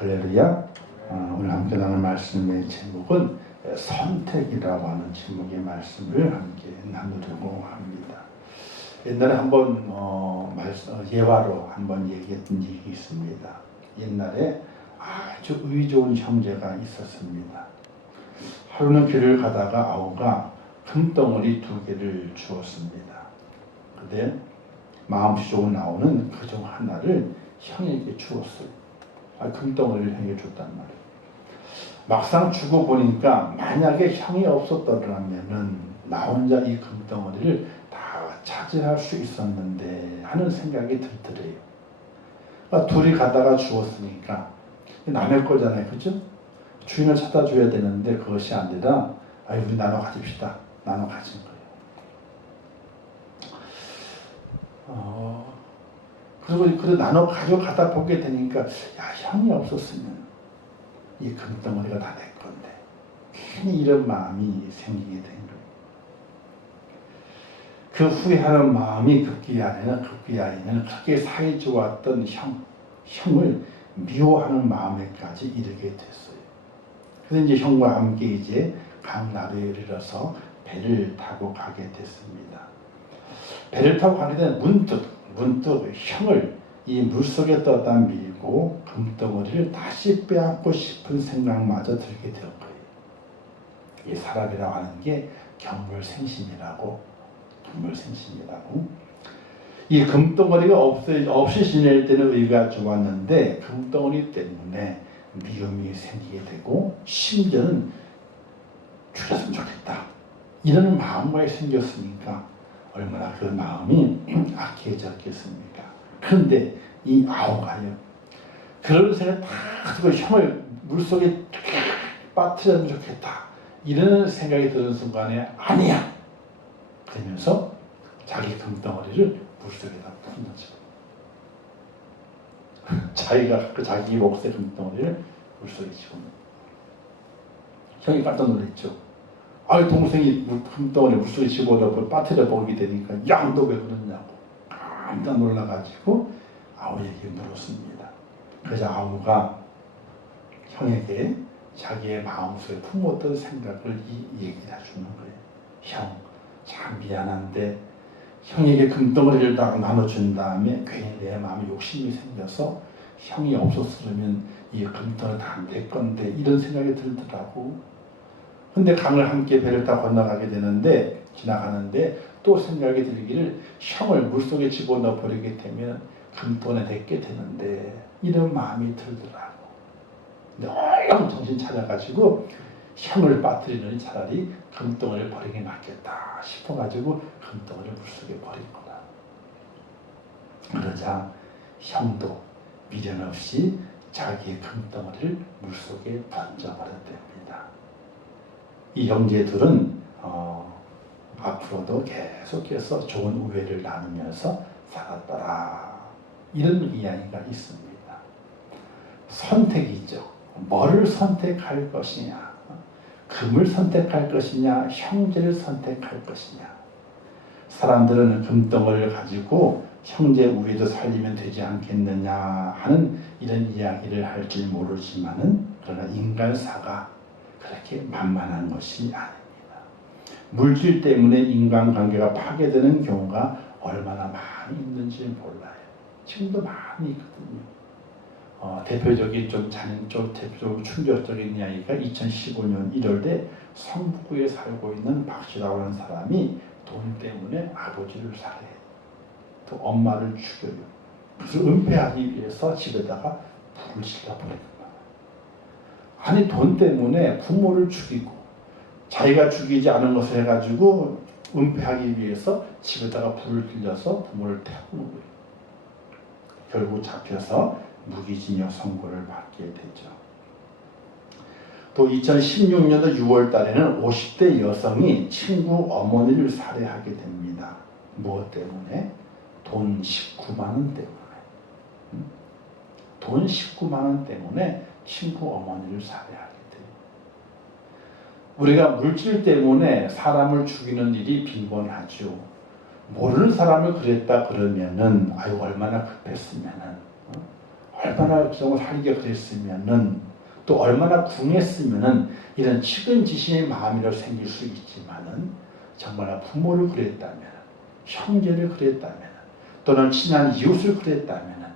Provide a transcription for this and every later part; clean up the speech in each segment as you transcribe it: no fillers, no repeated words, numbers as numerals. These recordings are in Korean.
할렐루야. 오늘 함께 나눌 말씀의 제목은 선택이라고 하는 제목의 말씀을 함께 나누려고 합니다. 옛날에 한번 예화로 한번 얘기했던 적이 있습니다. 옛날에 아주 의 좋은 형제가 있었습니다. 하루는 길을 가다가 아우가 금덩어리 2개를 주었습니다. 그런데 마음씨 좋은 아우는 그중 하나를 형에게 주었어요. 금덩어리를 형에게 줬단 말이에요. 막상 주고 보니까 만약에 형이 없었더라면 나 혼자 이 금덩어리를 다 차지할 수 있었는데 하는 생각이 들더래요. 그러니까 둘이 가다가 주었으니까 남의 거잖아요. 그죠? 주인을 찾아 줘야 되는데 그것이 아니라 우리 나눠 가집시다. 나눠 가진 거예요. 그리고 나눠 가져가다 보게 되니까 형이 없었으면 이 금덩어리가 다 내 건데 괜히 이런 마음이 생기게 된 거예요. 그 후회하는 마음이 급기야는 그렇게 사이 좋았던 형을 미워하는 마음에까지 이르게 됐어요. 그래서 이제 형과 함께 이제 강나루에 이르러서 배를 타고 가게 됐습니다. 배를 타고 가게 되면 문득 형을 이 물속에 떠다 밀고 금덩어리를 다시 빼앗고 싶은 생각마저 들게 될 거예요. 이 사람이라고 하는 게 경물생심이라고. 이 금덩어리가 없이 지낼 때는 의가 좋았는데 금덩어리 때문에 미움이 생기게 되고 심지어는 줄였으면 좋겠다. 이런 마음이 생겼으니까 얼마나 그 마음이 악해졌겠습니까? 그런데 이 아우가요, 그런 생각 다 가지고 형을 물속에 빠뜨리면 좋겠다. 이런 생각이 드는 순간에 아니야! 그러면서 자기 금덩어리를 물속에다 던졌죠. 자기 몫의 금덩어리를 물속에 집어넣어요. 형이 깜짝 놀랐죠. 동생이 금덩어리 물속에 집어넣고 빠뜨려 보게 되니까 야, 너 왜 그러냐고 깜짝 놀라가지고 아우에게 물었습니다. 그래서 아우가 형에게 자기의 마음속에 품었던 생각을 얘기를 해주는 거예요. 형, 참 미안한데 형에게 금덩어리를 다 나눠준 다음에 괜히 내 마음에 욕심이 생겨서 형이 없었으면 이 금덩어리 다 내 건데 이런 생각이 들더라고. 근데 강을 함께 배를 타고 건너가게 되는데 지나가는데 또 생각이 들기를 형을 물속에 집어넣어 버리게 되면 금돈에 냈게 되는데 이런 마음이 들더라고. 근데 얼른 정신 차려가지고 형을 빠뜨리느니 차라리 금덩어리를 버리는 게 낫겠다 싶어가지고 금덩어리를 물속에 버렸구나. 그러자 형도 미련 없이 자기의 금덩어리를 물속에 던져버렸답니다. 이 형제들은 앞으로도 계속해서 좋은 우애를 나누면서 살았더라. 이런 이야기가 있습니다. 선택이죠. 뭐를 선택할 것이냐. 금을 선택할 것이냐. 형제를 선택할 것이냐. 사람들은 금덩어리를 가지고 형제 우애도 살리면 되지 않겠느냐 하는 이런 이야기를 할지 모르지만은 그러나 인간사가 그렇게 만만한 것이 아닙니다. 물질 때문에 인간관계가 파괴되는 경우가 얼마나 많이 있는지 몰라요. 지금도 많이 있거든요. 대표적인 대표적으로 충격적인 이야기가 2015년 1월에 성북구에 살고 있는 박씨라고 하는 사람이 돈 때문에 아버지를 살해해요. 또 엄마를 죽여요. 그래서 은폐하기 위해서 집에다가 불을 질러버리는 거예요. 아니 돈 때문에 부모를 죽이고 자기가 죽이지 않은 것을 해가지고 은폐하기 위해서 집에다가 불을 질러서 부모를 태우는 거예요. 결국 잡혀서 무기징역 선고를 받게 되죠. 또 2016년도 6월 달에는 50대 여성이 친구 어머니를 살해하게 됩니다. 무엇 때문에? 돈 19만 원 때문에. 돈 19만 원 때문에 친구 어머니를 살해하게 돼요. 우리가 물질 때문에 사람을 죽이는 일이 빈번하죠. 모르는 사람을 그랬다 그러면은 얼마나 급했으면은 얼마나 그동안 살기가 그랬으면은 또 얼마나 궁했으면은 이런 측은지심의 마음이라도 생길 수 있지만은 정말 부모를 그랬다면, 형제를 그랬다면, 또는 친한 이웃을 그랬다면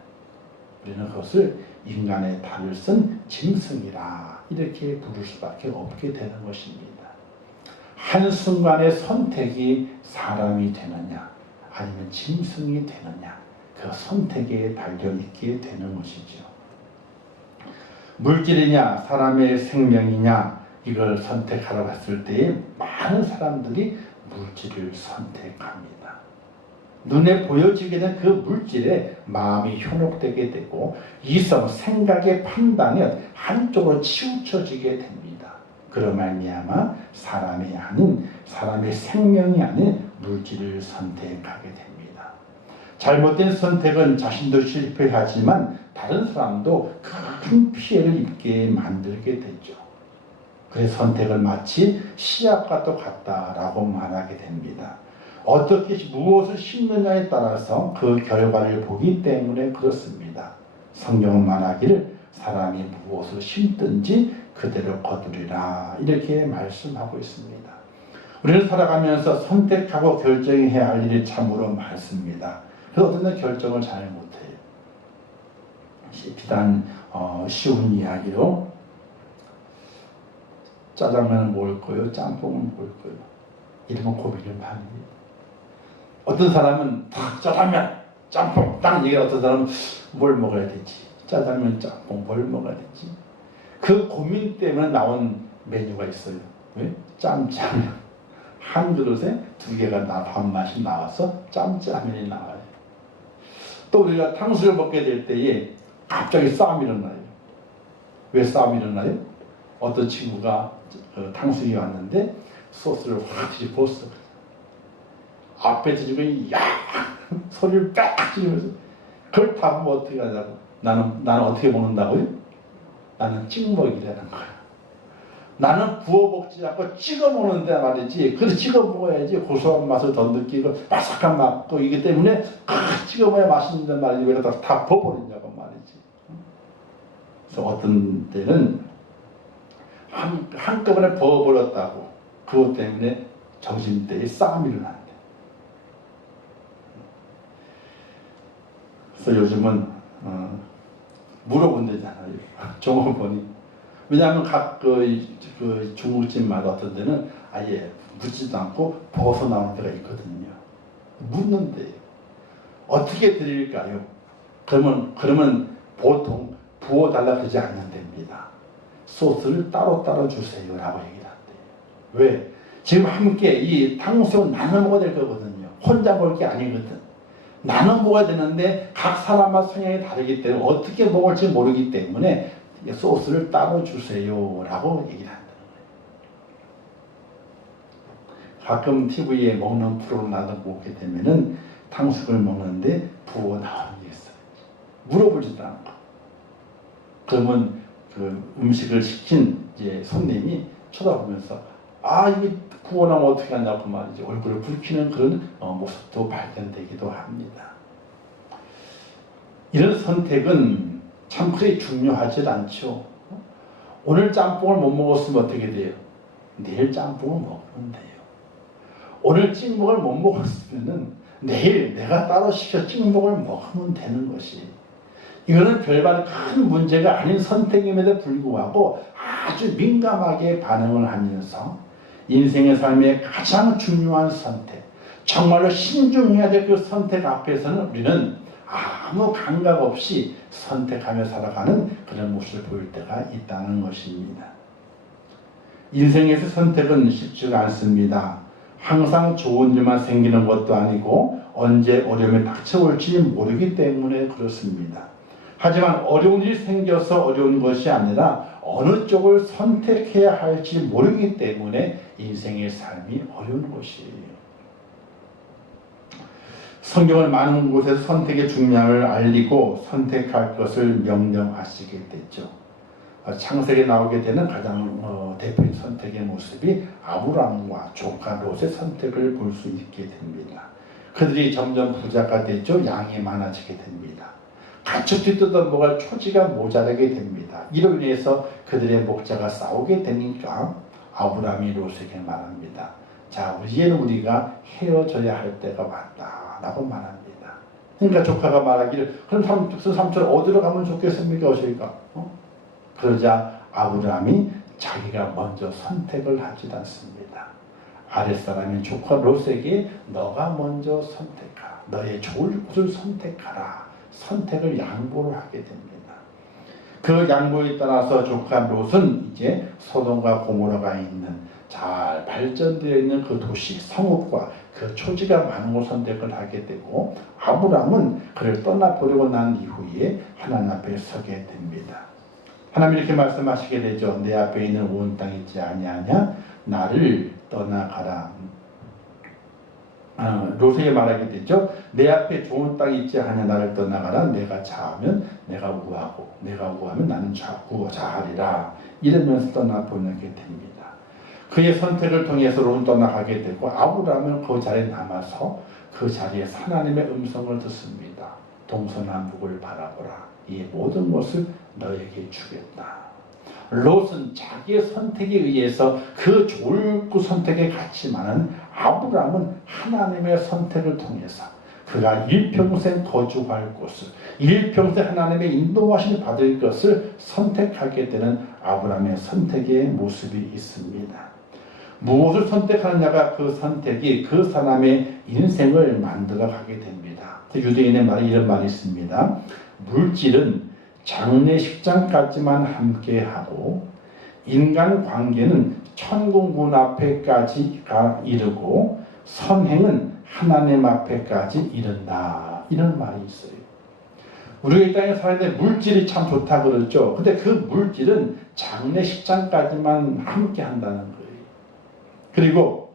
우리는 그것을 인간의 발을 쓴 짐승이라 이렇게 부를 수밖에 없게 되는 것입니다. 한순간의 선택이 사람이 되느냐 아니면 짐승이 되느냐, 그 선택에 달려있게 되는 것이죠. 물질이냐 사람의 생명이냐 이걸 선택하라고 했을 때에 많은 사람들이 물질을 선택합니다. 눈에 보여지게 된 그 물질에 마음이 현혹되게 되고 이성, 생각의 판단이 한쪽으로 치우쳐지게 됩니다. 그로 말미암아 사람이 아닌, 사람의 생명이 아닌 물질을 선택하게 됩니다. 잘못된 선택은 자신도 실패하지만 다른 사람도 큰 피해를 입게 만들게 되죠. 그래서 선택을 마치 씨앗과 똑같다라고 말하게 됩니다. 어떻게 무엇을 심느냐에 따라서 그 결과를 보기 때문에 그렇습니다. 성경은 말하기를 사람이 무엇을 심든지 그대로 거두리라 이렇게 말씀하고 있습니다. 우리는 살아가면서 선택하고 결정해야 할 일이 참으로 많습니다. 그래서 어떤 때 결정을 잘 못해요. 비단 쉬운 이야기로 짜장면을 먹을 거예요, 짬뽕을 먹을 거예요. 이런 고민을 많이 해요. 어떤 사람은 딱 짜장면, 짬뽕 딱 얘기해. 어떤 사람은 뭘 먹어야 되지? 짜장면, 짬뽕 뭘 먹어야 되지? 그 고민 때문에 나온 메뉴가 있어요. 왜? 짬짜면. 한 그릇에 2개가 밥맛이 나와서 짬짜면이 나와요. 또 우리가 탕수육을 먹게 될 때에 갑자기 싸움이 일어나요. 왜 싸움이 일어나요? 어떤 친구가 탕수육이 왔는데 소스를 확 뒤집었어. 앞에 드시고 야 소리를 빽 지르면서 그걸 다 보면 어떻게 하냐고. 나는 어떻게 먹는다고요? 나는 찍먹이라는 거야. 나는 부어 먹지 않고 찍어 먹는데 말이지. 그래서 찍어 먹어야지 고소한 맛을 더 느끼고 바삭한 맛도 이기 때문에 찍어 먹어야 맛있는데 말이지. 왜 다 버버리냐고 말이지. 그래서 어떤 때는 한꺼번에 버버렸다고 그것 때문에 점심때에 싸움이 일어난대. 그래서 요즘은 물어본대잖아요. 종업원이. 왜냐하면 각 그 중국집마다 어떤 데는 아예 묻지도 않고 벗어 나오는 데가 있거든요. 묻는데요. 어떻게 드릴까요? 그러면 보통 부어달라 그러지 않는 데입니다. 소스를 따로 주세요 라고 얘기를 한대요. 왜? 지금 함께 이 탕수육은 나눠 먹어야 될 거거든요. 혼자 먹을 게 아니거든. 나눠 먹어야 되는데 각 사람마다 성향이 다르기 때문에 어떻게 먹을지 모르기 때문에 소스를 따로 주세요 라고 얘기를 한다는 거예요. 가끔 TV에 먹는 프로그램 나도 보게 되면은 탕수육을 먹는데 부어 나오는 게 있어요. 물어보지도 않고. 그러면 그 음식을 시킨 이제 손님이 쳐다보면서 이게 부어 나오면 어떻게 하냐고 말이지. 얼굴을 붉히는 그런 모습도 발견되기도 합니다. 이런 선택은 참 그리 중요하지 않죠. 오늘 짬뽕을 못 먹었으면 어떻게 돼요? 내일 짬뽕을 먹으면 돼요. 오늘 찍먹을 못 먹었으면 내일 내가 따로 시켜 찍먹을 먹으면 되는 것이. 이거는 별반 큰 문제가 아닌 선택임에도 불구하고 아주 민감하게 반응을 하면서 인생의 삶의 가장 중요한 선택, 정말로 신중해야 될 그 선택 앞에서는 우리는 아무 감각 없이 선택하며 살아가는 그런 모습을 보일 때가 있다는 것입니다. 인생에서 선택은 쉽지가 않습니다. 항상 좋은 일만 생기는 것도 아니고 언제 어려움이 닥쳐올지 모르기 때문에 그렇습니다. 하지만 어려운 일이 생겨서 어려운 것이 아니라 어느 쪽을 선택해야 할지 모르기 때문에 인생의 삶이 어려운 것이에요. 성경을 많은 곳에서 선택의 중요함을 알리고 선택할 것을 명령하시게 됐죠. 창세기에 나오게 되는 가장 대표적인 선택의 모습이 아브라함과 조카 롯의 선택을 볼 수 있게 됩니다. 그들이 점점 부자가 됐죠. 양이 많아지게 됩니다. 가축이 뜯어먹을 초지가 모자라게 됩니다. 이로 인해서 그들의 목자가 싸우게 되니까 아브라함이 롯에게 말합니다. 자, 이제는 우리가 헤어져야 할 때가 왔다라고 말합니다. 그러니까 조카가 말하기를 그럼 삼촌 어디로 가면 좋겠습니까? 어실까? 그러자 아브라함이 자기가 먼저 선택을 하지 않습니다. 아랫사람인 조카 롯에게 너가 먼저 선택하라. 너의 좋을 곳을 선택하라. 선택을 양보를 하게 됩니다. 그 양보에 따라서 조카 롯은 이제 소돔과 고모라가 있는 잘 발전되어 있는 그 도시 성읍과 그 초지가 많은 곳 선택을 하게 되고 아브라함은 그를 떠나보려고 난 이후에 하나님 앞에 서게 됩니다. 하나님 이렇게 말씀하시게 되죠. 내 앞에 있는 온 땅 있지 아니하냐? 나를 떠나가라. 롯에게 말하게 되죠. 내 앞에 좋은 땅이 있지 않냐 나를 떠나가라. 내가 자하면 내가 우하고 내가 우하면 나는 자하리라. 이러면서 떠나보내게 됩니다. 그의 선택을 통해서 롯은 떠나가게 되고 아브라함은 그 자리에 남아서 그 자리에서 하나님의 음성을 듣습니다. 동서남북을 바라보라. 이 모든 것을 너에게 주겠다. 롯은 자기의 선택에 의해서 그 좋을 그 선택에 갔지만은 아브라함은 하나님의 선택을 통해서 그가 일평생 거주할 곳을 일평생 하나님의 인도하심을 받을 것을 선택하게 되는 아브라함의 선택의 모습이 있습니다. 무엇을 선택하느냐가 그 선택이 그 사람의 인생을 만들어가게 됩니다. 유대인의 말에 이런 말이 있습니다. 물질은 장례식장까지만 함께하고 인간관계는 천국 문 앞에까지가 이르고 선행은 하나님 앞에까지 이른다. 이런 말이 있어요. 우리가 이 땅에 사는데 물질이 참 좋다 그러죠. 근데 그 물질은 장례식장까지만 함께한다는 거예요. 그리고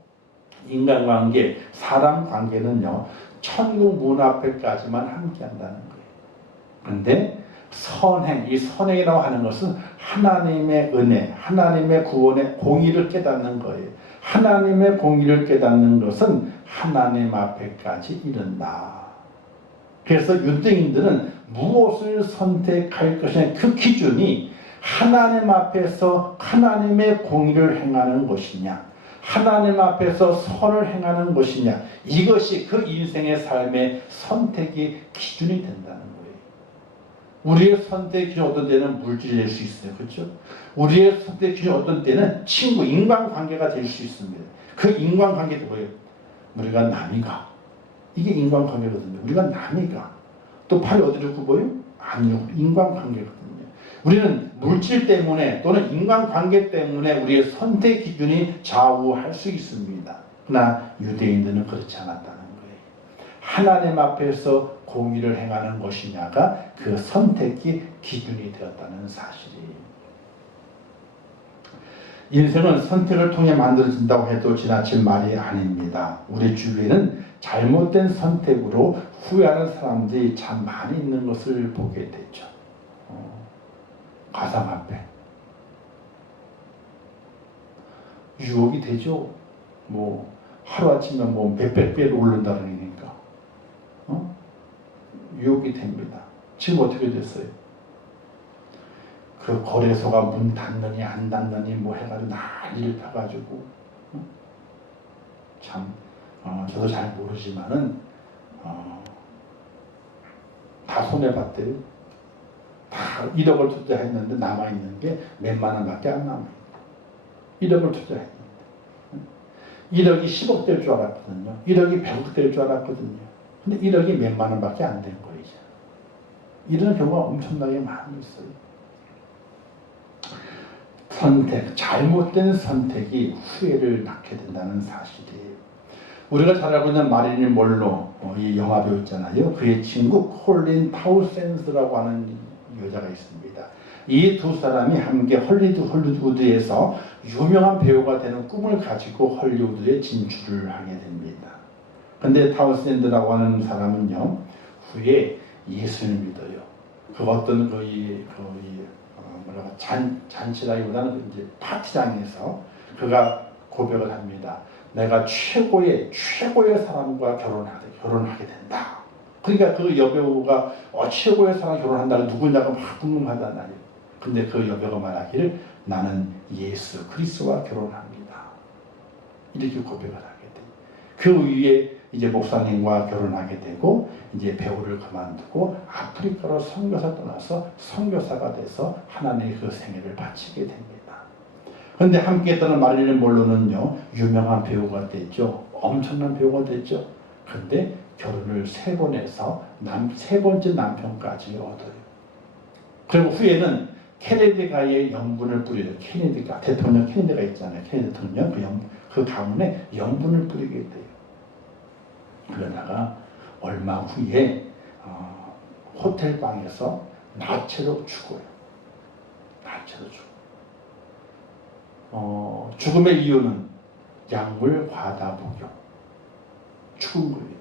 인간관계, 사람 관계는요, 천국 문 앞에까지만 함께한다는 거예요. 그런데 선행, 이 선행이라고 하는 것은 하나님의 은혜, 하나님의 구원의 공의를 깨닫는 거예요. 하나님의 공의를 깨닫는 것은 하나님 앞에까지 이른다. 그래서 유대인들은 무엇을 선택할 것이냐 그 기준이 하나님 앞에서 하나님의 공의를 행하는 것이냐, 하나님 앞에서 선을 행하는 것이냐, 이것이 그 인생의 삶의 선택의 기준이 된다는 거예요. 우리의 선택 기준 어떤 때는 물질이 될 수 있어요. 그렇죠? 우리의 선택 기준 어떤 때는 친구, 인간관계가 될 수 있습니다. 그 인간관계도 뭐예요? 우리가 남이가. 이게 인간관계거든요. 우리가 남이가. 또 팔이 어디로 굽어요? 아니요. 인간관계거든요. 우리는 물질 때문에 또는 인간관계 때문에 우리의 선택 기준이 좌우할 수 있습니다. 그러나 유대인들은 그렇지 않았다는 거예요. 하나님 앞에서 공의를 행하는 것이냐가 그 선택이 기준이 되었다는 사실이에요. 인생은 선택을 통해 만들어진다고 해도 지나칠 말이 아닙니다. 우리 주위에는 잘못된 선택으로 후회하는 사람들이 참 많이 있는 것을 보게 되죠. 가상화폐 유혹이 되죠. 뭐 하루아침에 뭐 몇백 배로 오른다 그러니까 유혹이 됩니다. 지금 어떻게 됐어요? 그 거래소가 문 닫느니 안 닫느니 뭐 해가지고 난리를 펴가지고 참 저도 잘 모르지만은 다 손해봤대요. 다 1억을 투자했는데 남아있는 게 몇만 원밖에 안 남아요. 1억을 투자했는데 1억이 10억 될 줄 알았거든요. 1억이 100억 될 줄 알았거든요. 근데 1억이 몇만 원밖에 안 된 거예요. 이런 경우가 엄청나게 많이 있어요. 선택, 잘못된 선택이 후회를 낳게 된다는 사실이에요. 우리가 잘 알고 있는 마릴린 몰로 이 영화배우 있잖아요. 그의 친구 콜린 파우센스라고 하는 여자가 있습니다. 이 두 사람이 함께 헐리우드에서 유명한 배우가 되는 꿈을 가지고 헐리우드에 진출을 하게 됩니다. 근데 타우센드라고 하는 사람은요, 후에 예수를 믿어요. 그 어떤 잔치라기보다는 이제 파티장에서 그가 고백을 합니다. 내가 최고의 사람과 결혼하게 된다. 그러니까 그 여배우가 최고의 사랑 결혼한다고 누구냐고 막 궁금하단 말이에요. 근데 그 여배우가 말하기를 나는 예수 그리스도와 결혼합니다. 이렇게 고백을 하게 돼요. 그 위에 이제 목사님과 결혼하게 되고 이제 배우를 그만두고 아프리카로 선교사 떠나서 선교사가 돼서 하나님의 그 생애를 바치게 됩니다. 그런데 함께 했던 마릴린 먼로는요 유명한 배우가 됐죠. 엄청난 배우가 됐죠. 그런데 결혼을 3번 해서 세 번째 남편까지 얻어요. 그리고 후에는 케네디가의 영분을 뿌려요. 케네디가 대통령 케네디가 있잖아요. 케네디 대통령 그 가문에 영분을 뿌리게 돼요. 그러다가 얼마 후에 호텔 방에서 나체로 죽어요. 나체로 죽어. 죽음의 이유는 약물 과다 복용. 죽은 거예요.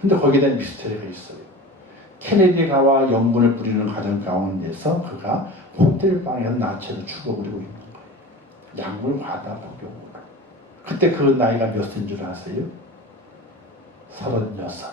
근데 거기에 대한 미스터리가 있어요. 케네디가와 영분을 뿌리는 과정 가운데서 그가 호텔 방에서 나체로 죽어버리고 있는 거예요. 약물 과다 복용으로. 그때 그 나이가 몇인 줄 아세요? 36.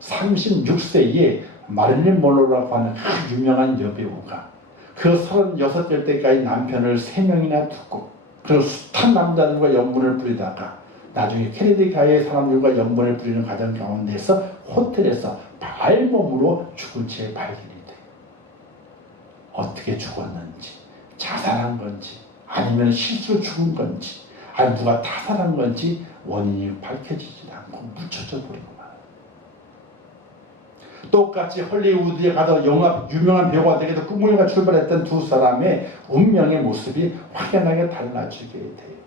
36세에 마릴린 먼로라고 하는 그 유명한 여배우가 그 36살 때까지 남편을 3명이나 두고 그리고 숱한 남자들과 영분을 뿌리다가 나중에 케네디가의 사람들과 영분을 뿌리는 과정 가운데서 호텔에서 발몸으로 죽은 채 발견이 돼요. 어떻게 죽었는지, 자살한 건지, 아니면 실수로 죽은 건지, 아니면 누가 타살한 건지 원인이 밝혀지지 않고 묻혀져 버리고 말아요. 똑같이 헐리우드에 가서 유명한 배우가 되게도 꿈을 출발했던 두 사람의 운명의 모습이 확연하게 달라지게 돼요.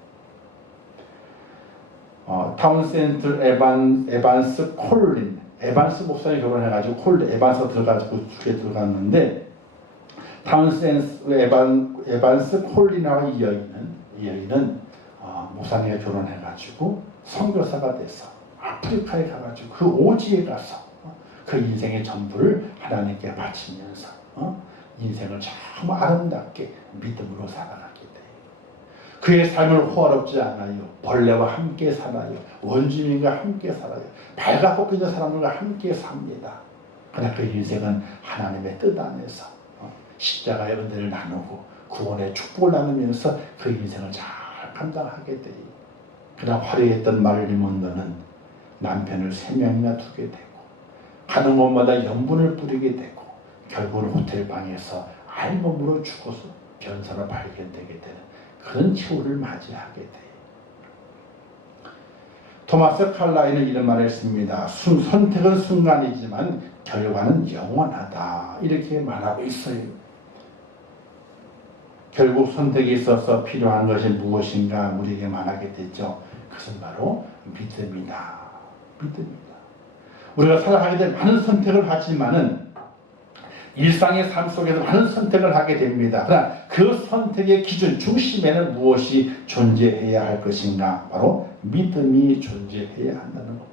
타운센드 에반스 콜린, 에반스 목사님 결혼해가지고 에반스 들어가지고 죽게 들어갔는데 타운센드 에반스 콜린하고 이 여인은 목사님과 결혼해가지고 선교사가 돼서 아프리카에 가가지고 그 오지에 가서 그 인생의 전부를 하나님께 바치면서 인생을 참 아름답게 믿음으로 살아가게 돼요. 그의 삶은 호화롭지 않아요. 벌레와 함께 살아요. 원주민과 함께 살아요. 발가벗기는 사람들과 함께 삽니다. 그러나 그 인생은 하나님의 뜻 안에서 십자가의 은혜를 나누고 구원의 축복을 나누면서 그 인생을 잘 감당하게 돼요. 그러나 화려했던 마릴린 먼로는 남편을 3명이나 두게 되고 가는 곳마다 영분을 뿌리게 되고 결국은 호텔 방에서 알몸으로 죽어서 변사로 발견되게 되는 그런 최후를 맞이하게 돼요. 토마스 칼라이는 이런 말을 했습니다. 선택은 순간이지만 결과는 영원하다. 이렇게 말하고 있어요. 결국 선택이 있어서 필요한 것이 무엇인가 우리에게 말하게 되죠. 그것은 바로 믿음이다. 믿음이다. 우리가 살아가게 될 많은 선택을 하지만은 일상의 삶 속에서 많은 선택을 하게 됩니다. 그러나 그 선택의 기준 중심에는 무엇이 존재해야 할 것인가? 바로 믿음이 존재해야 한다는 겁니다.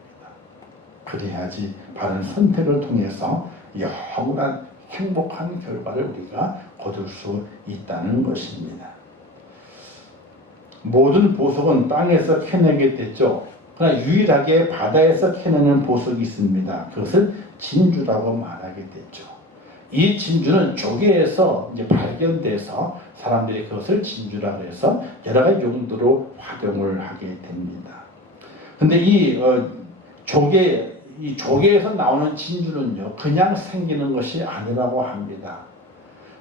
그래야지 바른 선택을 통해서 영원한 행복한 결과를 우리가 거둘 수 있다는 것입니다. 모든 보석은 땅에서 캐내게 됐죠. 그러나 유일하게 바다에서 캐내는 보석이 있습니다. 그것을 진주라고 말하게 됐죠. 이 진주는 조개에서 이제 발견돼서 사람들이 그것을 진주라고 해서 여러 가지 용도로 활용을 하게 됩니다. 근데 이 조개에서 나오는 진주는요, 그냥 생기는 것이 아니라고 합니다.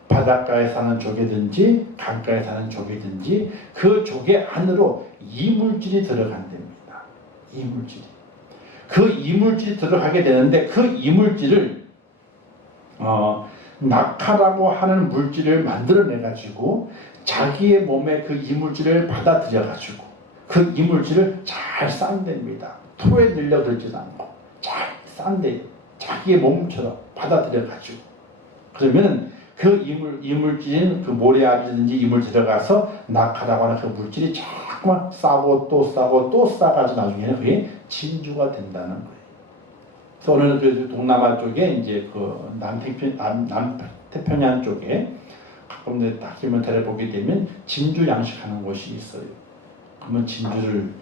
바닷가에 사는 조개든지 강가에 사는 조개든지 그 조개 안으로 이물질이 들어간답니다. 이물질이. 그 이물질이 들어가게 되는데 그 이물질을 낙하라고 하는 물질을 만들어내가지고 자기의 몸에 그 이물질을 받아들여가지고 그 이물질을 잘 싼답니다. 토에 늘려들지도 않고 잘 싼대요. 자기의 몸처럼 받아들여가지고 그러면 그 이물질인 그 모래알이든지 이물질 들어가서 낙하라고 하는 그 물질이 자꾸만 싸고 또 싸고 또 싸가지고 나중에는 그게 진주가 된다는 거예요. 그래서 오늘 그 동남아 쪽에 이제 그 남태평양 쪽에 가끔 다큐멘터리를 보게 되면 진주 양식하는 곳이 있어요. 그러면 진주를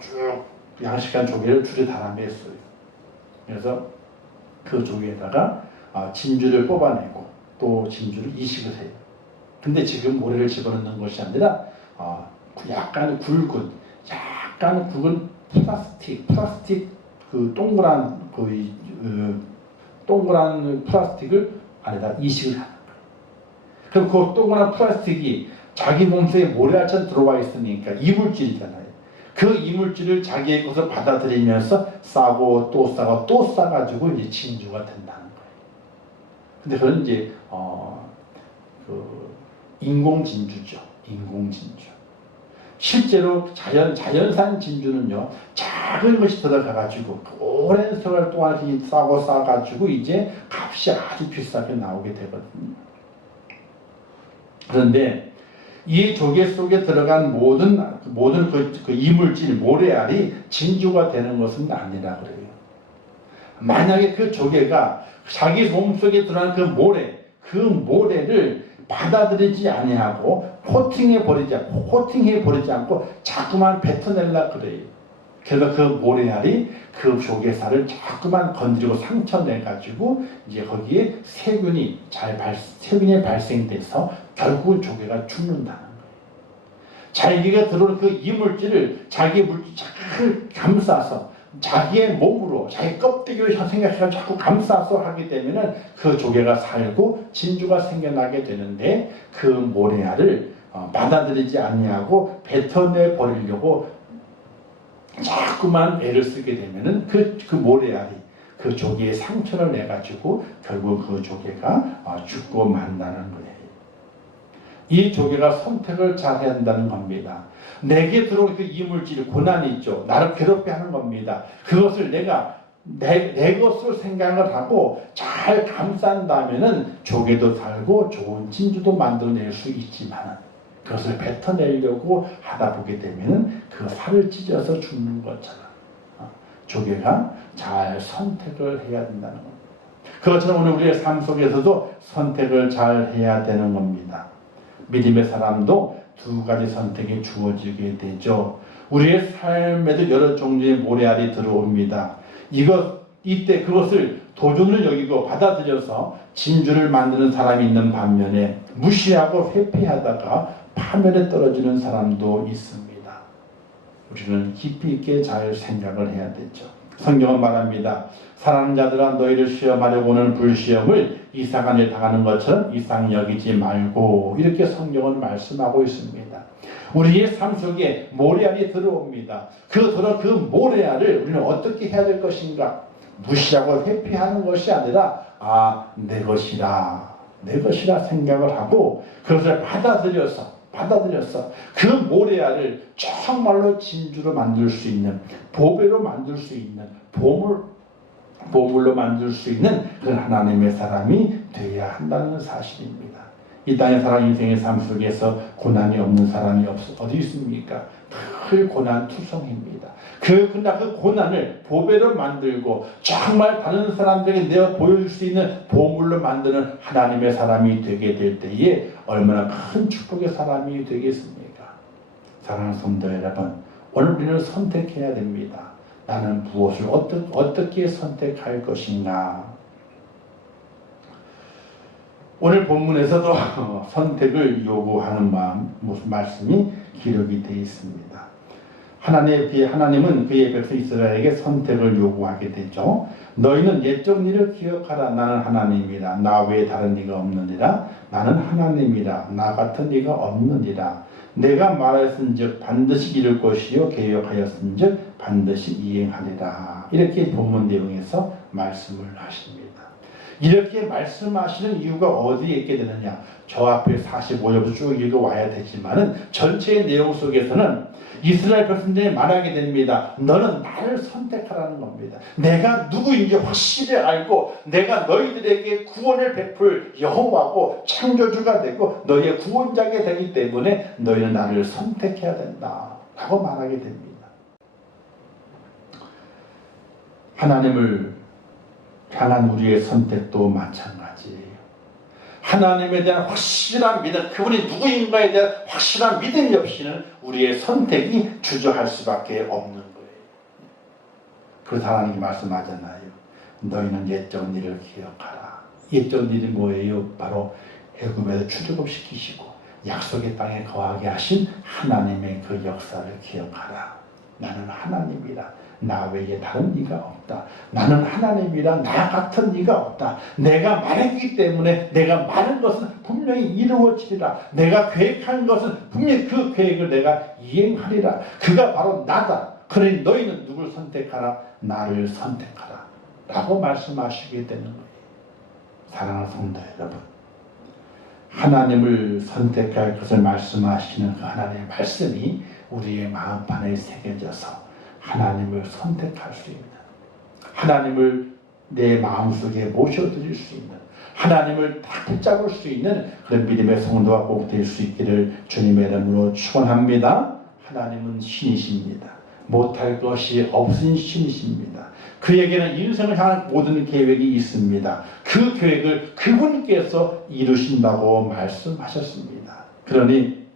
쭉 양식한 조개를 줄에 달아 맸어요. 그래서 그 조개에다가 진주를 뽑아내고 또 진주를 이식을 해요. 근데 지금 모래를 집어넣는 것이 아니라 약간 굵은 플라스틱 그 동그란 동그란 플라스틱을 안에다 이식을 하는 거예요. 그럼 그 동그란 플라스틱이 자기 몸속에 모래알처럼 들어와 있으니까 이물질이잖아요. 그 이물질을 자기의 것을 받아들이면서 싸고 또 싸고 또 싸가지고 이제 진주가 된다는 거예요. 근데 그건 이제 인공 진주죠. 인공 진주. 실제로 자연산 진주는요, 작은 것이 들어가가지고 오랜 세월 동안 싸고 싸가지고 이제 값이 아주 비싸게 나오게 되거든요. 그런데 이 조개 속에 들어간 모든 그 이물질, 모래알이 진주가 되는 것은 아니라 그래요. 만약에 그 조개가 자기 몸속에 들어간 그 모래를 받아들이지 아니하고 코팅해 버리지 않고 자꾸만 뱉어내려 그래요. 그래서 그 모래알이 그 조개살을 자꾸만 건드리고 상처내가지고 이제 거기에 세균이 발생돼서 결국은 조개가 죽는다는 거예요. 자기가 들어오는 그 이물질을 자기 물질 잘 감싸서 자기의 몸으로 자기 껍데기로 생각해서 자꾸 감싸서 하게 되면은 그 조개가 살고 진주가 생겨나게 되는데 그 모래알을 받아들이지 아니하고 뱉어내 버리려고 자꾸만 애를 쓰게 되면은 그 모래알이 그 조개에 상처를 내 가지고 결국 그 조개가 죽고 만다는 거예요. 이 조개가 선택을 잘 해야 한다는 겁니다. 내게 들어온 그 이물질, 고난이 있죠. 나를 괴롭게 하는 겁니다. 그것을 내가 내 것으로 생각을 하고 잘 감싼다면은 조개도 살고 좋은 진주도 만들어낼 수 있지만 그것을 뱉어내려고 하다 보게 되면은 그 살을 찢어서 죽는 것처럼 조개가 잘 선택을 해야 된다는 겁니다. 그것처럼 오늘 우리의 삶 속에서도 선택을 잘 해야 되는 겁니다. 믿음의 사람도 두 가지 선택이 주어지게 되죠. 우리의 삶에도 여러 종류의 모래알이 들어옵니다. 이때 그것을 도전을 여기고 받아들여서 진주를 만드는 사람이 있는 반면에 무시하고 회피하다가 파멸에 떨어지는 사람도 있습니다. 우리는 깊이 있게 잘 생각을 해야 되죠. 성경은 말합니다. 사랑하는 자들아 너희를 시험하려고 오는 불시험을 이상한 일 당하는 것처럼 이상 여기지 말고 이렇게 성경은 말씀하고 있습니다. 우리의 삶 속에 모래알이 들어옵니다. 그 모래알을 우리는 어떻게 해야 될 것인가? 무시하고 회피하는 것이 아니라 내 것이라 생각을 하고 그것을 받아들여서 그 모래알을 정말로 진주로 만들 수 있는, 보배로 만들 수 있는, 보물로 만들 수 있는 그런 하나님의 사람이 되어야 한다는 사실입니다. 이 땅에 살아 인생의 삶 속에서 고난이 없는 사람이 어디 있습니까? 늘 고난투성입니다. 그러나 그 고난을 보배로 만들고 정말 다른 사람들에게 내어 보여줄 수 있는 보물로 만드는 하나님의 사람이 되게 될 때에 얼마나 큰 축복의 사람이 되겠습니까? 사랑하는 성도 여러분, 오늘 우리는 선택해야 됩니다. 나는 무엇을 어떻게 선택할 것인가? 오늘 본문에서도 선택을 요구하는 말씀이 기록이 되어 있습니다. 하나님은 그의 백성 이스라엘에게 선택을 요구하게 되죠. 너희는 옛적 일을 기억하라. 나는 하나님이라. 나 외에 다른 이가 없느니라. 나는 하나님이라. 나 같은 이가 없느니라. 내가 말하였은즉 반드시 이룰 것이요 계획하였은즉 반드시 이행하리라. 이렇게 본문 내용에서 말씀을 하십니다. 이렇게 말씀하시는 이유가 어디에 있게 되느냐? 저 앞에 45절부터 쭉 읽어와야 되지만은 전체의 내용 속에서는 이스라엘 백성들이 말하게 됩니다. 너는 나를 선택하라는 겁니다. 내가 누구인지 확실히 알고 내가 너희들에게 구원을 베풀 여호와고 창조주가 되고 너희의 구원자가 되기 때문에 너희는 나를 선택해야 된다 라고 말하게 됩니다. 하나님을 향한 우리의 선택도 마찬가지예요. 하나님에 대한 확실한 믿음, 그분이 누구인가에 대한 확실한 믿음이 없이는 우리의 선택이 주저할 수밖에 없는 거예요. 그래서 하나님이 말씀하잖아요. 너희는 옛적 일을 기억하라. 옛적 일이 뭐예요? 바로 애굽에서 출애굽시키시고 약속의 땅에 거하게 하신 하나님의 그 역사를 기억하라. 나는 하나님이라. 나 외에 다른 이가 없다. 나는 하나님이라. 나 같은 이가 없다. 내가 말했기 때문에 내가 말한 것은 분명히 이루어지리라. 내가 계획한 것은 분명히 그 계획을 내가 이행하리라. 그가 바로 나다. 그러니 너희는 누굴 선택하라? 나를 선택하라. 라고 말씀하시게 되는 거예요. 사랑하는 성도 여러분, 하나님을 선택할 것을 말씀하시는 그 하나님의 말씀이 우리의 마음판에 새겨져서 하나님을 선택할 수 있는, 하나님을 내 마음속에 모셔드릴 수 있는, 하나님을 딱 붙잡을 수 있는 그런 믿음의 성도가 꼭 될 수 있기를 주님의 이름으로 축원합니다. 하나님은 신이십니다. 못할 것이 없으신 신이십니다. 그에게는 인생을 향한 모든 계획이 있습니다. 그 계획을 그분께서 이루신다고 말씀하셨습니다. 그러니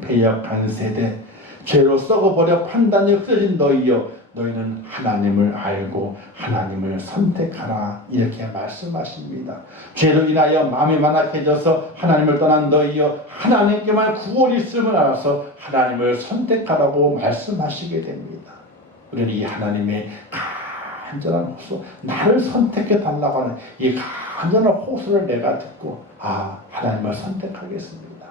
패역한 세대, 죄로 썩어버려 판단이 흐려진 너희여, 너희는 하나님을 알고 하나님을 선택하라. 이렇게 말씀하십니다. 죄로 인하여 마음이 만악해져서 하나님을 떠난 너희여, 하나님께만 구원이 있음을 알아서 하나님을 선택하라고 말씀하시게 됩니다. 우리는 이 하나님의 간절한 호소, 나를 선택해 달라고 하는 이 간절한 호소를 내가 듣고 하나님을 선택하겠습니다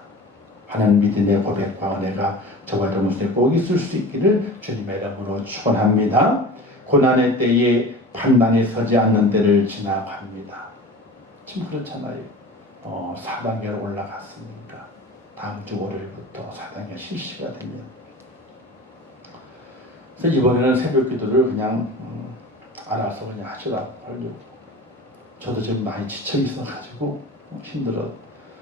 하는 믿음의 고백과 은혜가 저와 여러분 속에 꼭 있을 수 있기를 주님의 이름으로 축원합니다. 고난의 때에 판단이 서지 않는 때를 지나갑니다. 지금 그렇잖아요. 4단계로 올라갔으니까 다음 주 월요일부터 4단계 실시가 되면, 그래서 이번에는 새벽 기도를 그냥 알아서 그냥 하시라고 하려고. 저도 지금 많이 지쳐 있어가지고 힘들어.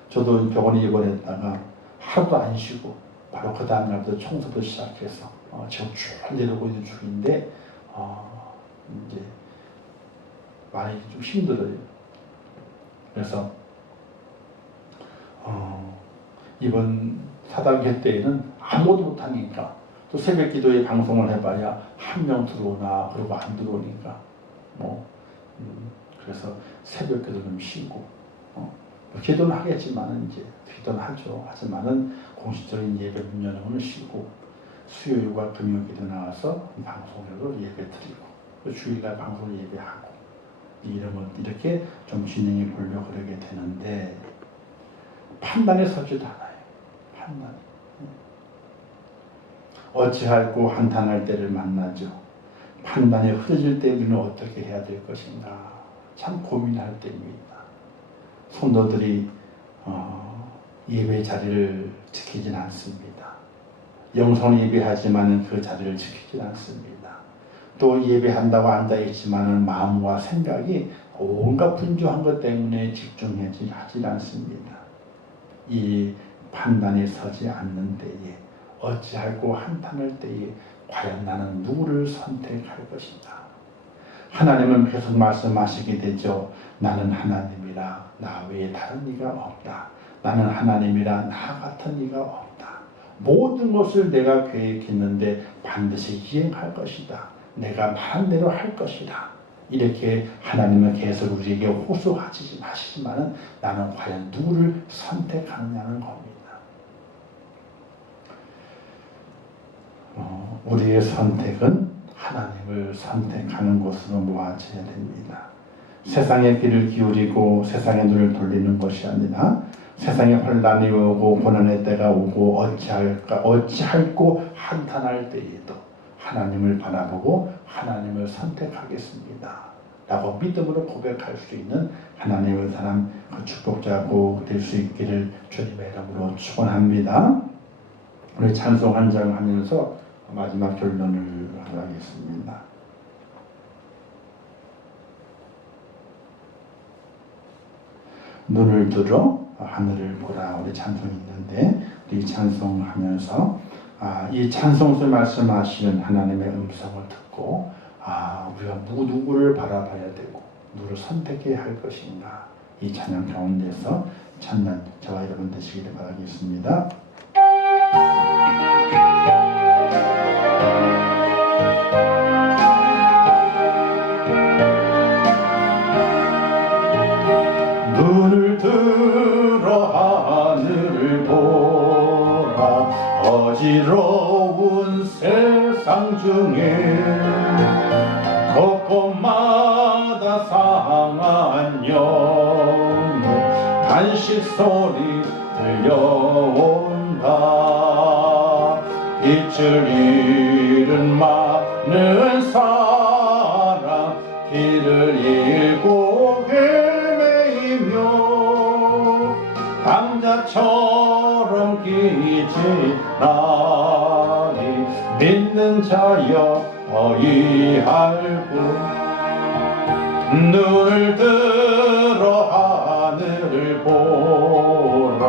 저도 병원에 입원했다가 하루도 안 쉬고 바로 그 다음날부터 청소도 시작해서 지금 쭉 내려오고 있는 중인데 이제 많이 좀 힘들어요. 그래서 이번 4단계 때에는 아무것도 못하니까, 또 새벽 기도에 방송을 해봐야 한 명 들어오나 그리고 안 들어오니까 그래서 새벽 기도 좀 쉬고 기도는 하겠지만은 이제 기도는 하죠. 하지만은 공식적인 예배 문연은 쉬고 수요일과 금요 기도 나와서 방송으로 예배 드리고 주일날 방송 예배하고 이렇게 좀 진행해 보려고 그러게 되는데, 판단에 서지도 않아요. 판단. 어찌할꼬 한탄할 때를 만나죠. 판단이 흐려질 때 우리는 어떻게 해야 될 것인가 참 고민할 때입니다. 성도들이 예배 자리를 지키진 않습니다. 영성 예배하지만 그 자리를 지키진 않습니다. 또 예배한다고 앉아있지만 마음과 생각이 온갖 분주한 것 때문에 집중하지 않습니다. 이 판단이 서지 않는 때에, 어찌할꼬 한탄할 때에 과연 나는 누구를 선택할 것인가. 하나님은 계속 말씀하시게 되죠. 나는 하나님이라 나 외에 다른 이가 없다. 나는 하나님이라 나 같은 이가 없다. 모든 것을 내가 계획했는데 반드시 이행할 것이다. 내가 말한 대로 할 것이다. 이렇게 하나님은 계속 우리에게 호소하시지만 나는 과연 누구를 선택하느냐는 겁니다. 우리의 선택은 하나님을 선택하는 것으로 모아져야 됩니다. 세상의 귀를 기울이고 세상의 눈을 돌리는 것이 아니라 세상에 혼란이 오고 고난의 때가 오고 어찌할꼬 한탄할 때에도 하나님을 바라보고 하나님을 선택하겠습니다 라고 믿음으로 고백할 수 있는 하나님의 사람, 그 축복자 꼭 될 수 있기를 주님의 이름으로 축원합니다. 우리 찬송 한 장 하면서 마지막 결론을 하겠습니다. 눈을 들어 하늘을 보라. 우리 찬송이 있는데 이 찬송하면서 이 찬송에서 말씀하시는 하나님의 음성을 듣고 우리가 누구를 바라봐야 되고 누구를 선택해야 할 것인가, 이 찬양 가운데서 찾는 저와 여러분 되시기를 바라겠습니다. 어지러운 세상 중에 곳곳마다 상한 영의 단식 소리 들려온다. 빛을 잃은 많은 사람 길을 잃고 헤매이며 강자처럼 기지나니 믿는 자여 어이할구 눈을 들어 하늘을 보라.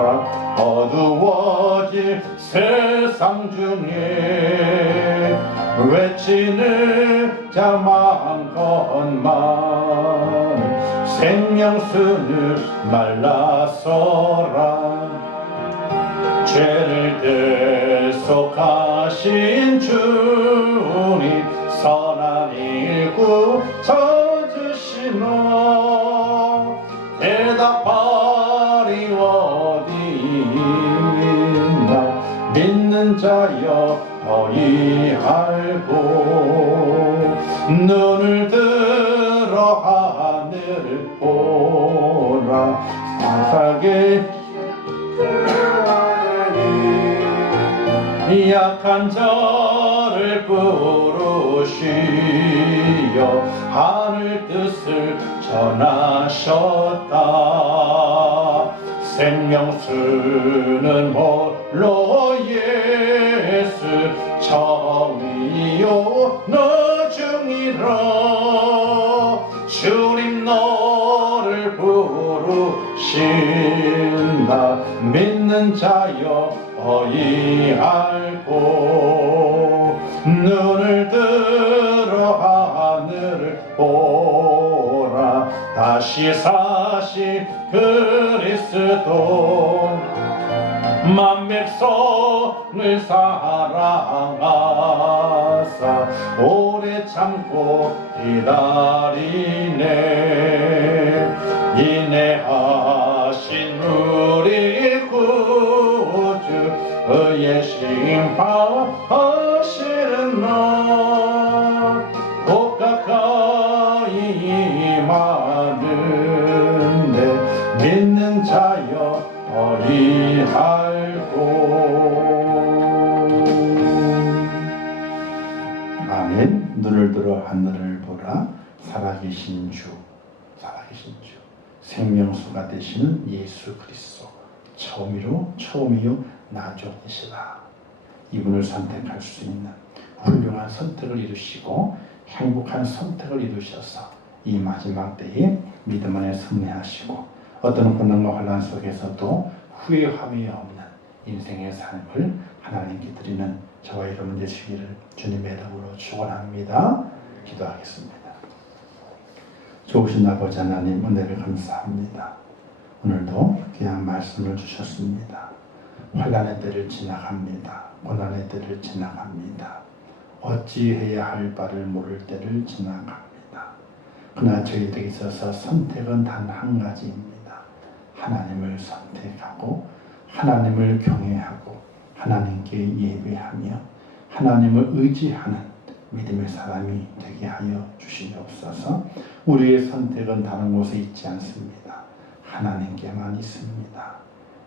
어두워질 세상 중에 외치는 자 많건만 생명수는 말라서라. 죄를 대속하신 주님 선한 일구 찾으시노. 대답하리 어디 있나 믿는 자여 어이할고 눈을 들어 하늘을 보라. 사사게 약한 자를 부르시어 하늘 뜻을 전하셨다. 생명수는 홀로 예수 저 위요 너 중이라. 주님 너를 부르신다. 믿는 자여 어이할고 눈을 들어 하늘을 보라. 다시 사신 그리스도 만백성을 사랑하사 오래 참고 기다리네. 인내하신 우리 구주 의의 심판하시는 나 곧 가까이 임하는데 믿는 자여 어이할고. 아멘. 눈을 들어 하늘을 보라. 살아계신 주, 살아계신 주, 생명수가 되시는 예수 그리스도 처음이요 나중이시라. 이분을 선택할 수 있는 훌륭한 선택을 이루시고 행복한 선택을 이루셔서 이 마지막 때에 믿음 안에 승리하시고 어떤 고난과 환난 속에서도 후회함이 없는 인생의 삶을 하나님께 드리는 저와 여러분 되시기를 주님의 이름으로 축원합니다. 기도하겠습니다. 좋으신 아버지 하나님, 은혜를 감사합니다. 오늘도 귀한 말씀을 주셨습니다. 환난의 때를 지나갑니다. 고난의 때를 지나갑니다. 어찌해야 할 바를 모를 때를 지나갑니다. 그러나 저희들에게 있어서 선택은 단 한 가지입니다. 하나님을 선택하고 하나님을 경외하고 하나님께 예배하며 하나님을 의지하는 믿음의 사람이 되게 하여 주시옵소서. 우리의 선택은 다른 곳에 있지 않습니다. 하나님께만 있습니다.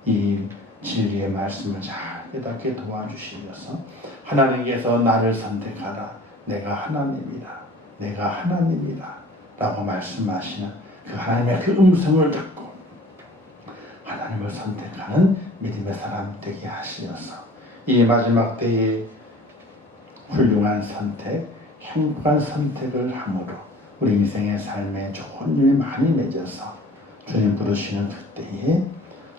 이 진리의 말씀을 잘 깨닫게 도와주시면서 하나님께서 나를 선택하라. 내가 하나님이라. 내가 하나님이라. 라고 말씀하시는 그 하나님의 그 음성을 듣고 하나님을 선택하는 믿음의 사람 되게 하시어서 이 마지막 때에 훌륭한 선택, 행복한 선택을 함으로 우리 인생의 삶에 좋은 일이 많이 맺어서 주님 부르시는 그때에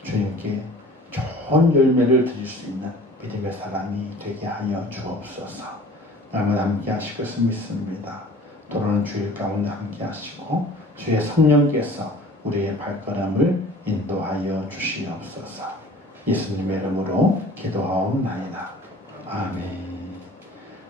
주님께 좋은 열매를 드릴 수 있는 믿음의 사람이 되게 하여 주옵소서. 날마다 함께 하실 것을 믿습니다. 또는 주일 가운데 함께 하시고 주의 성령께서 우리의 발걸음을 인도하여 주시옵소서. 예수님의 이름으로 기도하옵나이다. 아멘.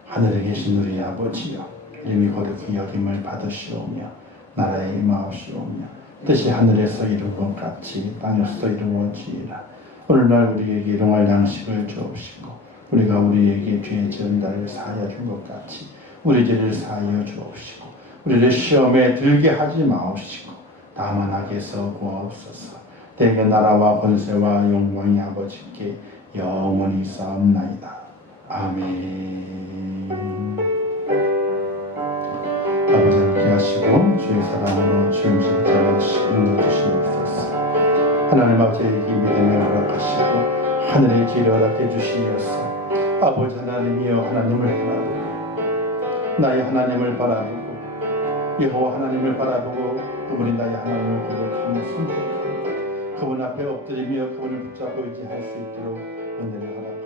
하늘에 계신 우리 아버지여, 이름이 거룩히 여김을 받으시오며 나라에 임하옵시오며 뜻이 하늘에서 이룬 것 같이 땅에서도 이루어지이다. 오늘날 우리에게 일용할 양식을 주옵시고 우리가 우리에게 죄 지은 자를 사하여 준 것 같이 우리 죄를 사하여 주옵시고 우리를 시험에 들게 하지 마옵시고 다만 악에서 구하옵소서. 대개 나라와 권세와 영광이 아버지께 영원히 싸움나이다. 아멘. 아버지 함께 하시고 주의 사랑으로 주님 십자가 인도주시옵소서. 하나님 아버지에게 믿음을 허락하시고 하늘의 길을 허락해 주시옵소서. 아버지 하나님이여 하나님을 바라보고 나의 하나님을 바라보고 여호와 하나님을 바라보고 그분이 나의 하나님을 고백하며 선택하고 그분 앞에 엎드리며 그분을 붙잡고 의지할 수 있도록 은혜를 허락하옵소서.